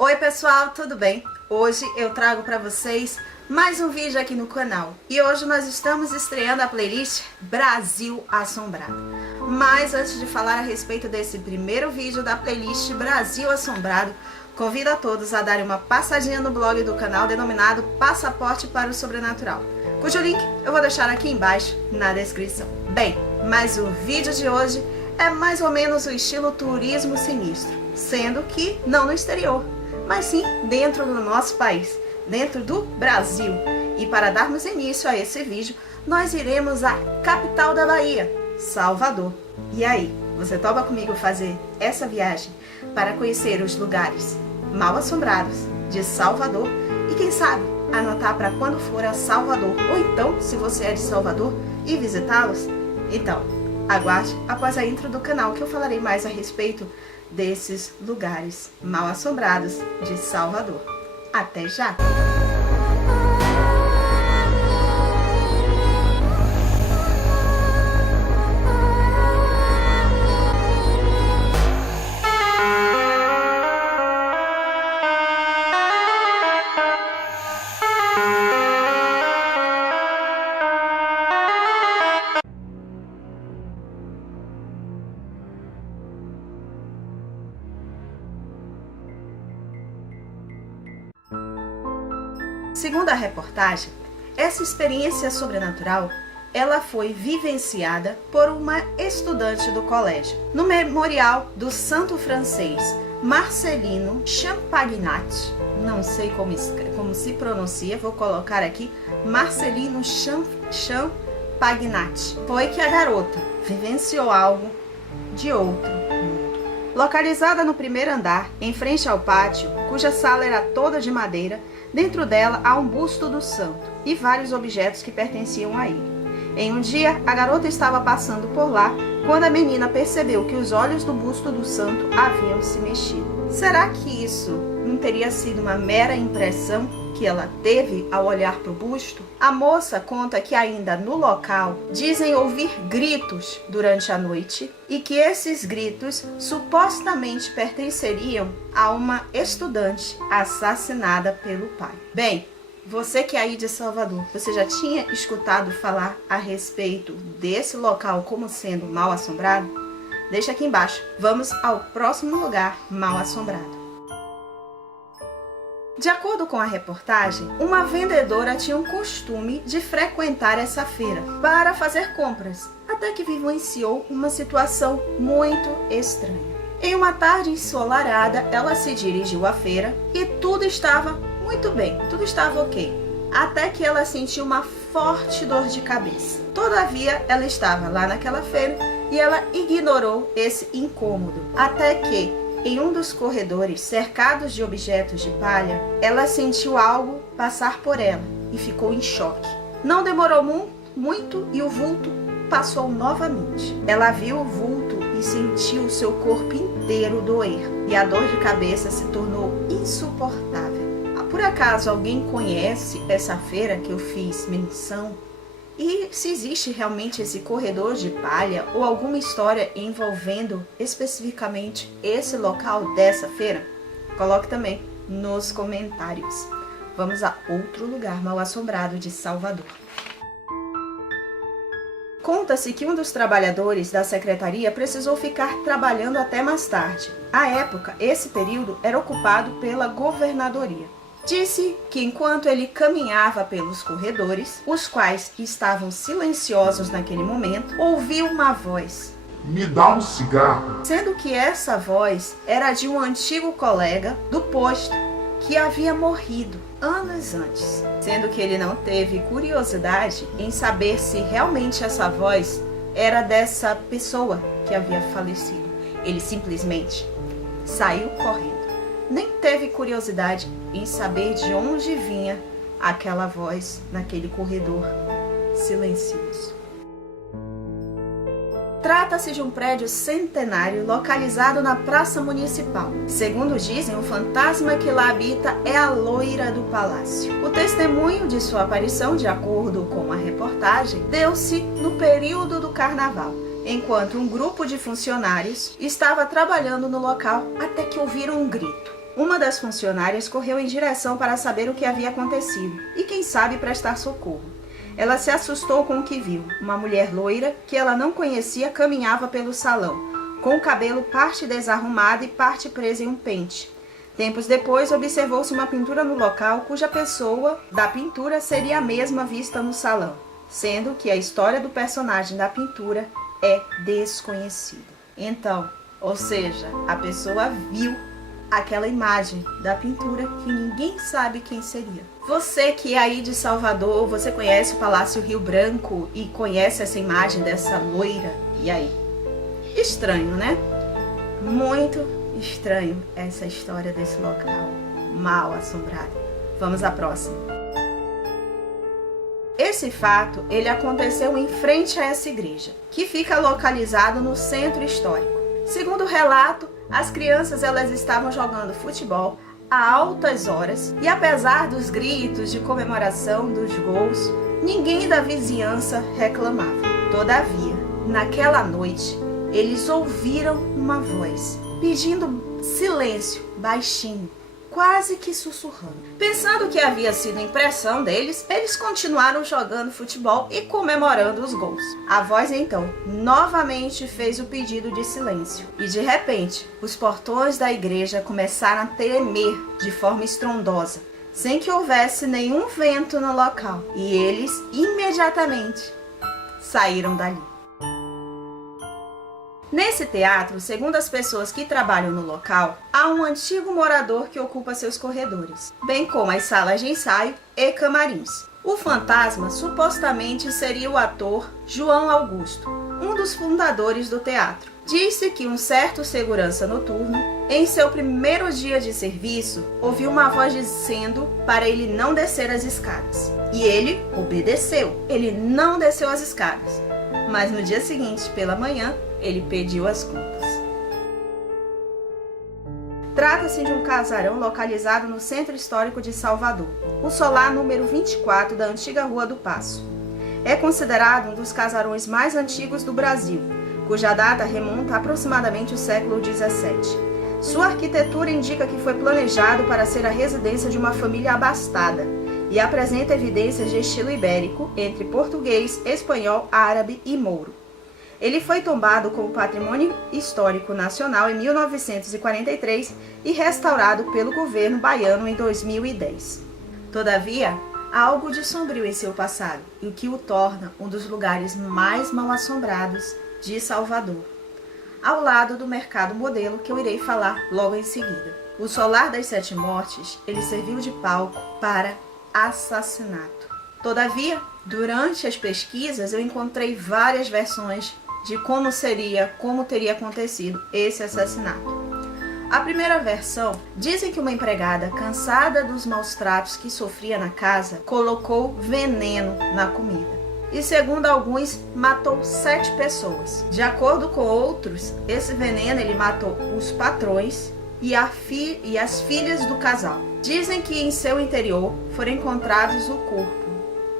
Oi pessoal, tudo bem? Hoje eu trago para vocês mais um vídeo aqui no canal. E hoje nós estamos estreando a playlist Brasil Assombrado. Mas antes de falar a respeito desse primeiro vídeo da playlist Brasil Assombrado, convido a todos a darem uma passadinha no blog do canal denominado Passaporte para o Sobrenatural, cujo link eu vou deixar aqui embaixo na descrição. Bem, mas o vídeo de hoje é mais ou menos o estilo turismo sinistro, sendo que não no exterior, mas sim dentro do nosso país, dentro do Brasil. E para darmos início a esse vídeo, nós iremos à capital da Bahia, Salvador. E aí, você topa comigo fazer essa viagem para conhecer os lugares mal assombrados de Salvador e quem sabe anotar para quando for a Salvador, ou então, se você é de Salvador, e visitá-los? Então, aguarde após a intro do canal que eu falarei mais a respeito desses lugares mal assombrados de Salvador. Até já! Segundo a reportagem, essa experiência sobrenatural ela foi vivenciada por uma estudante do colégio, no memorial do santo francês Marcelino Champagnat. Não sei como se pronuncia, vou colocar aqui Marcelino Champagnat. Foi que a garota vivenciou algo de outro mundo. Localizada no primeiro andar, em frente ao pátio, cuja sala era toda de madeira, dentro dela há um busto do santo e vários objetos que pertenciam a ele. Em um dia, a garota estava passando por lá quando a menina percebeu que os olhos do busto do santo haviam se mexido. Será que isso não teria sido uma mera impressão que ela teve ao olhar para o busto? A moça conta que ainda no local dizem ouvir gritos durante a noite e que esses gritos supostamente pertenceriam a uma estudante assassinada pelo pai. Bem, você que é aí de Salvador, você já tinha escutado falar a respeito desse local como sendo mal assombrado? Deixa aqui embaixo. Vamos ao próximo lugar mal assombrado. De acordo com a reportagem, uma vendedora tinha um costume de frequentar essa feira para fazer compras, até que vivenciou uma situação muito estranha. Em uma tarde ensolarada, ela se dirigiu à feira e tudo estava muito bem, tudo estava ok, até que ela sentiu uma forte dor de cabeça. Todavia, ela estava lá naquela feira e ela ignorou esse incômodo, até que em um dos corredores cercados de objetos de palha, ela sentiu algo passar por ela e ficou em choque. Não demorou muito e o vulto passou novamente. Ela viu o vulto e sentiu o seu corpo inteiro doer e a dor de cabeça se tornou insuportável. Por acaso alguém conhece essa feira que eu fiz menção? E se existe realmente esse corredor de palha ou alguma história envolvendo especificamente esse local dessa feira? Coloque também nos comentários. Vamos a outro lugar mal assombrado de Salvador. Conta-se que um dos trabalhadores da secretaria precisou ficar trabalhando até mais tarde. À época, esse período era ocupado pela governadoria. Disse que enquanto ele caminhava pelos corredores, os quais estavam silenciosos naquele momento, ouviu uma voz: "Me dá um cigarro." Sendo que essa voz era de um antigo colega do posto que havia morrido anos antes. Sendo que ele não teve curiosidade em saber se realmente essa voz era dessa pessoa que havia falecido. Ele simplesmente saiu correndo. Nem teve curiosidade em saber de onde vinha aquela voz naquele corredor silencioso. Trata-se de um prédio centenário localizado na Praça Municipal. Segundo dizem, o fantasma que lá habita é a loira do palácio. O testemunho de sua aparição, de acordo com a reportagem, deu-se no período do carnaval, enquanto um grupo de funcionários estava trabalhando no local até que ouviram um grito. Uma das funcionárias correu em direção para saber o que havia acontecido e, quem sabe, prestar socorro. Ela se assustou com o que viu. Uma mulher loira, que ela não conhecia, caminhava pelo salão, com o cabelo parte desarrumado e parte presa em um pente. Tempos depois, observou-se uma pintura no local cuja pessoa da pintura seria a mesma vista no salão, sendo que a história do personagem da pintura é desconhecida. Então, ou seja, a pessoa viu aquela imagem da pintura que ninguém sabe quem seria. Você que é aí de Salvador, você conhece o Palácio Rio Branco e conhece essa imagem dessa loira? E aí? Estranho, né? Muito estranho essa história desse local mal assombrado. Vamos à próxima. Esse fato, ele aconteceu em frente a essa igreja, que fica localizado no centro histórico. Segundo o relato, as crianças elas estavam jogando futebol a altas horas e, apesar dos gritos de comemoração dos gols, ninguém da vizinhança reclamava. Todavia, naquela noite, eles ouviram uma voz pedindo silêncio, baixinho, quase que sussurrando. Pensando que havia sido impressão deles, eles continuaram jogando futebol e comemorando os gols. A voz então novamente fez o pedido de silêncio e, de repente, os portões da igreja começaram a tremer de forma estrondosa, sem que houvesse nenhum vento no local, e eles imediatamente saíram dali. Nesse teatro, segundo as pessoas que trabalham no local, há um antigo morador que ocupa seus corredores, bem como as salas de ensaio e camarins. O fantasma supostamente seria o ator João Augusto, um dos fundadores do teatro. Disse que um certo segurança noturno, em seu primeiro dia de serviço, ouviu uma voz dizendo para ele não descer as escadas. E ele obedeceu, ele não desceu as escadas. Mas no dia seguinte, pela manhã, ele pediu as contas. Trata-se de um casarão localizado no centro histórico de Salvador, o solar número 24 da antiga Rua do Paço. É considerado um dos casarões mais antigos do Brasil, cuja data remonta a aproximadamente o século XVII. Sua arquitetura indica que foi planejado para ser a residência de uma família abastada e apresenta evidências de estilo ibérico entre português, espanhol, árabe e mouro. Ele foi tombado como Patrimônio Histórico Nacional em 1943 e restaurado pelo governo baiano em 2010. Todavia, há algo de sombrio em seu passado, o que o torna um dos lugares mais mal-assombrados de Salvador, ao lado do Mercado Modelo, que eu irei falar logo em seguida. O Solar das Sete Mortes, ele serviu de palco para assassinato. Todavia, durante as pesquisas, eu encontrei várias versões de como teria acontecido esse assassinato. A primeira versão, dizem que uma empregada, cansada dos maus tratos que sofria na casa, colocou veneno na comida. E segundo alguns, matou 7 pessoas. De acordo com outros, esse veneno ele matou os patrões e as filhas do casal. Dizem que em seu interior foram encontrados o corpo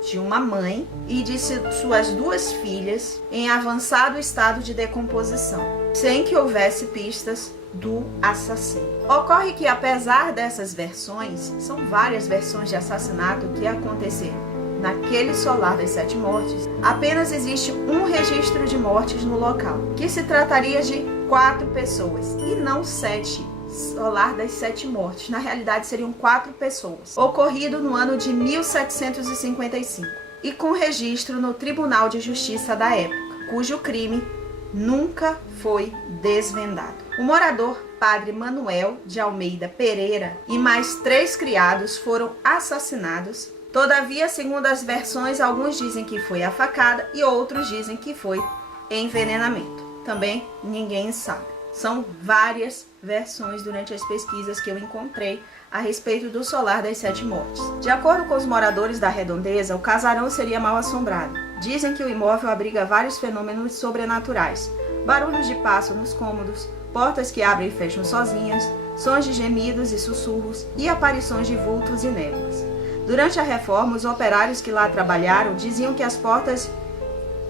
de uma mãe e de suas 2 filhas em avançado estado de decomposição, sem que houvesse pistas do assassino. Ocorre que, apesar dessas versões, são várias versões de assassinato que aconteceram naquele solar das 7 mortes, apenas existe um registro de mortes no local, que se trataria de 4 pessoas e não 7. Solar das 7 mortes, na realidade seriam 4 pessoas, ocorrido no ano de 1755 e com registro no Tribunal de Justiça da época, cujo crime nunca foi desvendado. O morador, Padre Manuel de Almeida Pereira, e mais 3 criados foram assassinados. Todavia, segundo as versões, alguns dizem que foi a facada e outros dizem que foi envenenamento. Também ninguém sabe. São várias versões durante as pesquisas que eu encontrei a respeito do Solar das 7 Mortes. De acordo com os moradores da redondeza, o casarão seria mal assombrado. Dizem que o imóvel abriga vários fenômenos sobrenaturais: barulhos de passo nos cômodos, portas que abrem e fecham sozinhas, sons de gemidos e sussurros e aparições de vultos e névoas. Durante a reforma, os operários que lá trabalharam diziam que as portas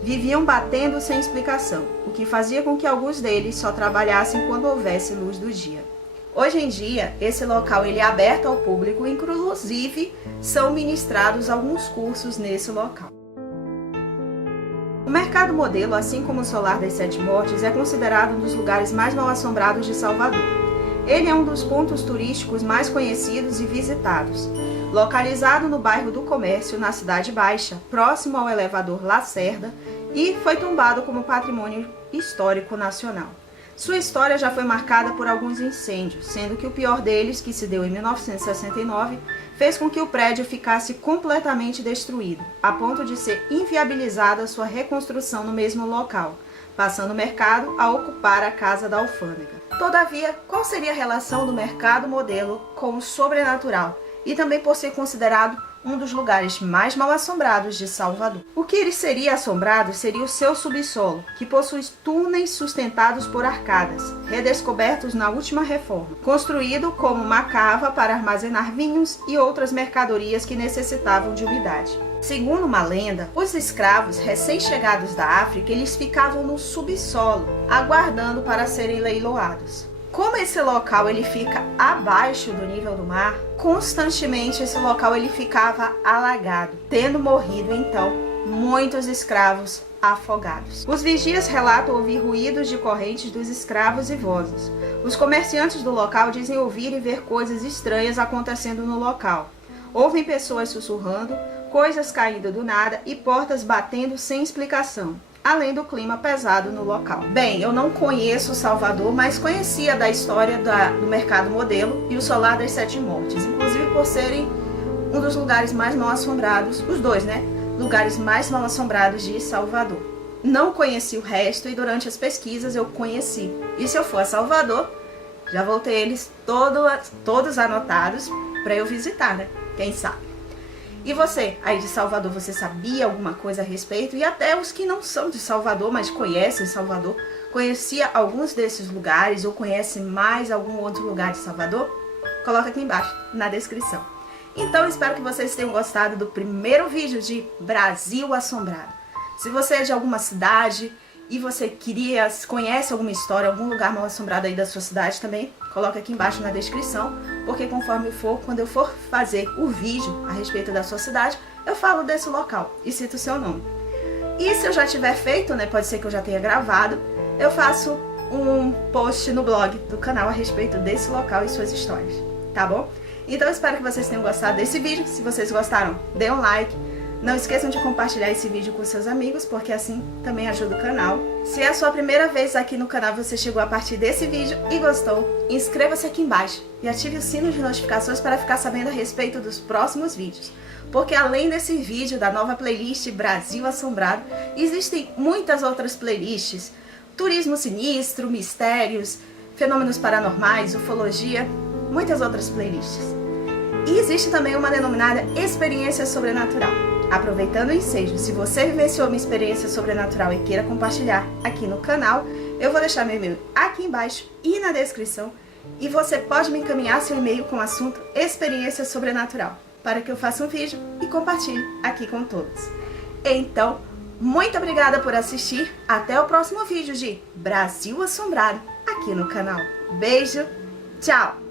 viviam batendo sem explicação, o que fazia com que alguns deles só trabalhassem quando houvesse luz do dia. Hoje em dia, esse local ele é aberto ao público, inclusive são ministrados alguns cursos nesse local. O Mercado Modelo, assim como o Solar das Sete Mortes, é considerado um dos lugares mais mal-assombrados de Salvador. Ele é um dos pontos turísticos mais conhecidos e visitados. Localizado no bairro do Comércio, na Cidade Baixa, próximo ao elevador Lacerda, e foi tombado como patrimônio histórico nacional. Sua história já foi marcada por alguns incêndios, sendo que o pior deles, que se deu em 1969, fez com que o prédio ficasse completamente destruído, a ponto de ser inviabilizada sua reconstrução no mesmo local, passando o mercado a ocupar a casa da alfândega. Todavia, qual seria a relação do Mercado Modelo com o sobrenatural, e também por ser considerado um dos lugares mais mal-assombrados de Salvador? O que ele seria assombrado seria o seu subsolo, que possui túneis sustentados por arcadas, redescobertos na última reforma, construído como uma cava para armazenar vinhos e outras mercadorias que necessitavam de umidade. Segundo uma lenda, os escravos recém-chegados da África, eles ficavam no subsolo, aguardando para serem leiloados. Como esse local ele fica abaixo do nível do mar, constantemente esse local ele ficava alagado, tendo morrido então muitos escravos afogados. Os vigias relatam ouvir ruídos de correntes dos escravos e vozes. Os comerciantes do local dizem ouvir e ver coisas estranhas acontecendo no local. Ouvem pessoas sussurrando, coisas caindo do nada e portas batendo sem explicação, além do clima pesado no local. Bem, eu não conheço Salvador, mas conhecia da história do Mercado Modelo e o Solar das Sete Mortes, inclusive por serem um dos lugares mais mal-assombrados, os dois, né? Lugares mais mal-assombrados de Salvador. Não conheci o resto e durante as pesquisas eu conheci. E se eu for a Salvador, já vou ter eles todos anotados para eu visitar, né? Quem sabe? E você, aí de Salvador, você sabia alguma coisa a respeito? E até os que não são de Salvador, mas conhecem Salvador, conhecia alguns desses lugares ou conhece mais algum outro lugar de Salvador? Coloca aqui embaixo, na descrição. Então, espero que vocês tenham gostado do primeiro vídeo de Brasil Assombrado. Se você é de alguma cidade e você conhece alguma história, algum lugar mal assombrado aí da sua cidade também, coloca aqui embaixo na descrição, porque quando eu for fazer o vídeo a respeito da sua cidade, eu falo desse local e cito o seu nome. E se eu já tiver feito, né, pode ser que eu já tenha gravado, eu faço um post no blog do canal a respeito desse local e suas histórias, tá bom? Então eu espero que vocês tenham gostado desse vídeo. Se vocês gostaram, dê um like. Não esqueçam de compartilhar esse vídeo com seus amigos, porque assim também ajuda o canal. Se é a sua primeira vez aqui no canal, você chegou a partir desse vídeo e gostou, inscreva-se aqui embaixo e ative o sino de notificações para ficar sabendo a respeito dos próximos vídeos. Porque além desse vídeo da nova playlist Brasil Assombrado, existem muitas outras playlists: turismo sinistro, mistérios, fenômenos paranormais, ufologia, muitas outras playlists. E existe também uma denominada Experiência Sobrenatural. Aproveitando o ensejo, se você vivenciou uma experiência sobrenatural e queira compartilhar aqui no canal, eu vou deixar meu e-mail aqui embaixo e na descrição, e você pode me encaminhar seu e-mail com o assunto Experiência Sobrenatural, para que eu faça um vídeo e compartilhe aqui com todos. Então, muito obrigada por assistir, até o próximo vídeo de Brasil Assombrado aqui no canal. Beijo, tchau!